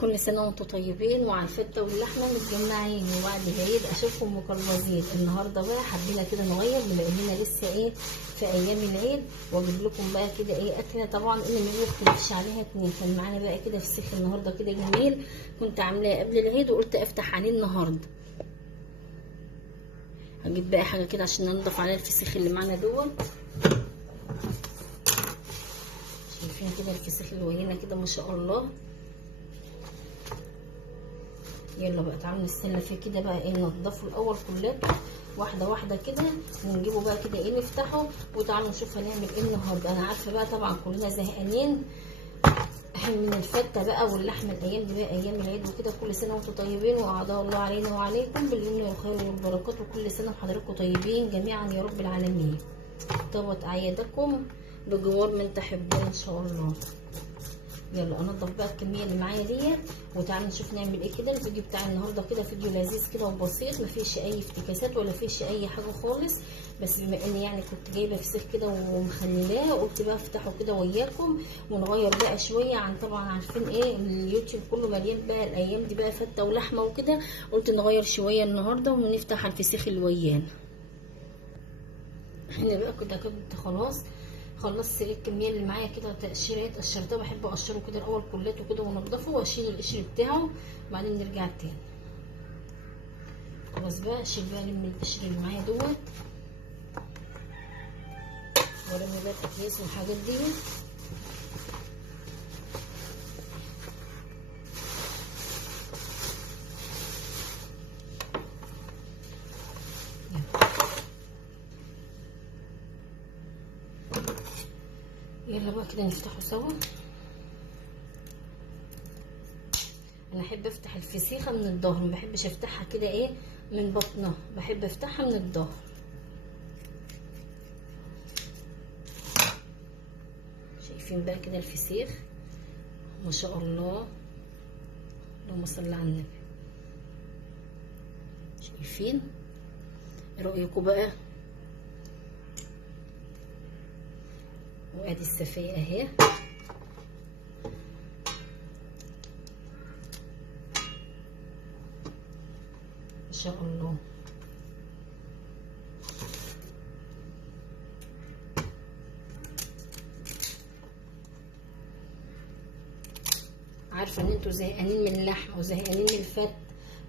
كل سنة وانتم طيبين وعلى الفتة واللحمة متجمعين، وبعد العيد اشوفكم مكرمزين. النهارده بقى حبينا كده نغير بما اننا لسه في ايام العيد، واجيب لكم بقى كده اكله طبعا اللي ما يختلفش عليها اتنين. كان معانا بقى كده فسيخ النهارده كده جميل، كنت عاملاه قبل العيد وقلت افتح عليه النهارده. هجيب بقى حاجه كده عشان ننضف عليها الفسيخ اللي معانا دوت. شايفين كده الفسيخ اللي وهنا كده ما شاء الله. يلا بقى تعالوا نستنى فيه كده بقى ننضفه الاول كلته واحده واحده كده، ونجيبه بقى كده نفتحه، وتعالوا نشوف هنعمل ايه النهارده. انا عارفه بقى طبعا كلنا زهقانين من الفته بقى واللحمه الايام دي بقى ايام العيد وكده. كل سنه وانتم طيبين واعاده الله علينا وعليكم باليمن والخير والبركات، وكل سنه وحضراتكم طيبين جميعا يا رب العالمين. طابت اعيادكم بجوار من تحبون ان شاء الله. يلا انضف بقى الكميه اللي معايا ديت، وتعالوا نشوف نعمل ايه كده. الفيديو بتاع النهارده كده فيديو لذيذ كده وبسيط، مفيش اي افتكاسات ولا فيش اي حاجه خالص، بس بما اني يعني كنت جايبه فسيخ كده ومخللاه، قلت بقى افتحه كده وياكم ونغير بقى شويه عن طبعا عارفين اليوتيوب كله مليان بقى الايام دي بقى فته ولحمه وكده. قلت نغير شويه النهارده ونفتح على الفسيخ اللي ويانا. احنا بقى كده خلاص خلصت الكميه اللي معايا كده تقشيرات قشرتها. بحب اقشره كده الاول كلته كده وانضفه واشيل القشر بتاعه، وبعدين نرجع تاني. خلاص بقى اشيل بقى من القشر اللي معايا دوت، وارمي بقى الاكياس والحاجات دي. يلا بقى كده نفتحه سوا. انا احب افتح الفسيخه من الظهر، ما بحبش افتحها كده من بطنها، بحب افتحها من الظهر. شايفين بقى كده الفسيخ ما شاء الله، اللهم صل على النبي. شايفين؟ ايه رايكم بقى؟ وادي السفايه اهي. ما شاء الله. عارفه ان انتوا زهقانين من اللحمه وزهقانين من الفت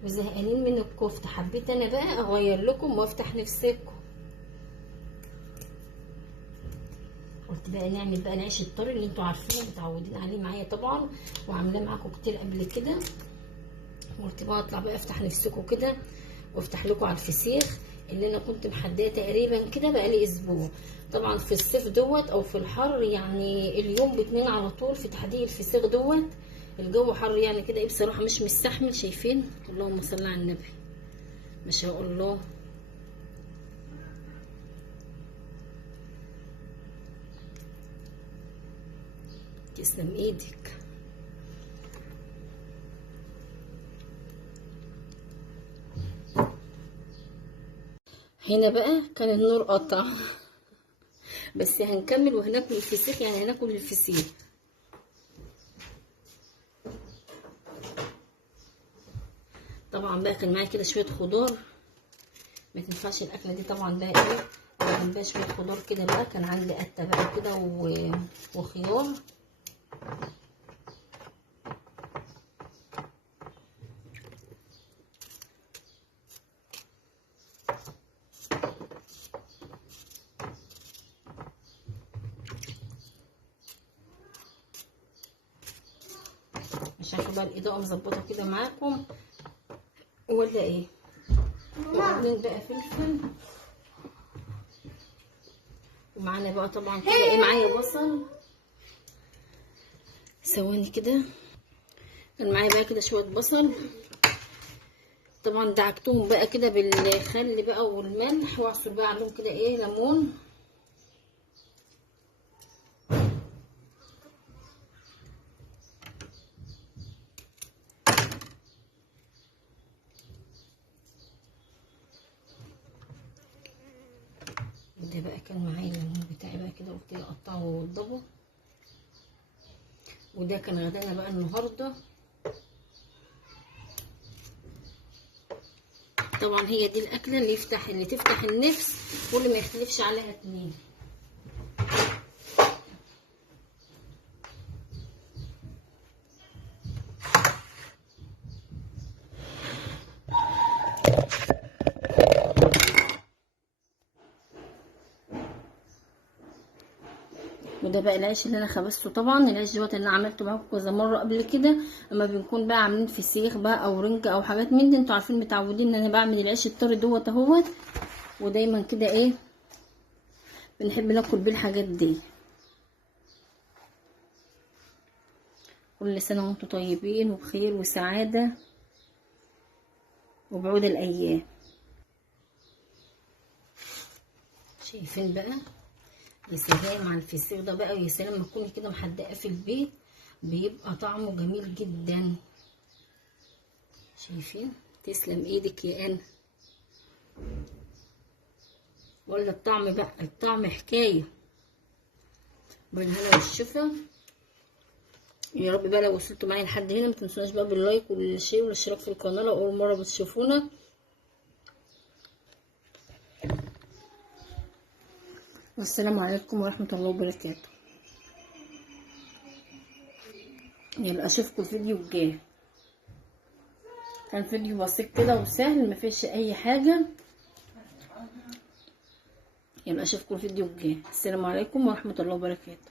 وزهقانين من الكفته، حبيت انا بقى اغير لكم وافتح نفسكم. قلت بقى نعمل بقى العيش الطري اللي انتوا عارفينه متعودين عليه معايا طبعا، وعاملاه معاكم كتير قبل كده. قلت بقى اطلع بقى افتح نفسكم كده وافتح لكم على الفسيخ اللي انا كنت محداه تقريبا كده بقالي اسبوع. طبعا في الصيف دوت او في الحر يعني اليوم باتنين على طول في تحديق الفسيخ دوت. الجو حر يعني كده بصراحه مش مستحمل. شايفين؟ اللهم صل على النبي ما شاء الله. تسلم ايدك. هنا بقى كان النور قطع بس هنكمل وهناكل الفسيخ، يعني هناكل الفسيخ. طبعا بقى كان معايا كده شويه خضار، ما تنفعش الاكله دي طبعا بقى جنبها شويه خضار كده. بقى كان عندي قته بقى كده وخيار. مش عارفه بقى الاضاءه مظبطه كده معاكم ولا ايه. وبعدين بقى فلفل، ومعانا بقى طبعا كده معايا بصل. ثواني كده. كان معايا بقى كده شويه بصل، طبعا دعكتهم بقى كده بالخل بقى والملح، واعصر بقى عليهم كده ليمون. ده بقى كان معايا الليمون بتاعي بقى كده، قلت اقطعه واوضبه. وده كان غدانا بقى النهارده. طبعا هي دي الاكله اللي تفتح النفس واللي ما يختلفش عليها اتنين. وده بقى العيش اللي انا خبزته. طبعا العيش دوت اللي انا عملته معاكم كذا مره قبل كده، اما بنكون بقى عاملين فسيخ بقى او رنجة او حاجات من دي، انتوا عارفين متعودين ان انا بعمل العيش الطري دوت اهوت، ودايما كده ايه بنحب ناكل بيه الحاجات دي. كل سنه وانتم طيبين وبخير وسعاده وبعود الايام. شايفين بقى؟ يا سلام على الفسيخ ده بقى، ويا سلام لما تكوني كده محدقه في البيت بيبقى طعمه جميل جدا. شايفين؟ تسلم ايدك يا انا. ولا الطعم بقى، الطعم حكايه. بالهنا والشفا. يا رب بقى لو وصلتوا معايا لحد هنا متنسوناش بقى باللايك والشير والاشتراك في القناه لو اول مره بتشوفونا. والسلام عليكم ورحمه الله وبركاته. يبقى اشوفكم الفيديو الجاي. كان فيديو بسيط كده وسهل مفيش اي حاجه. يبقى اشوفكم الفيديو الجاي. السلام عليكم ورحمه الله وبركاته.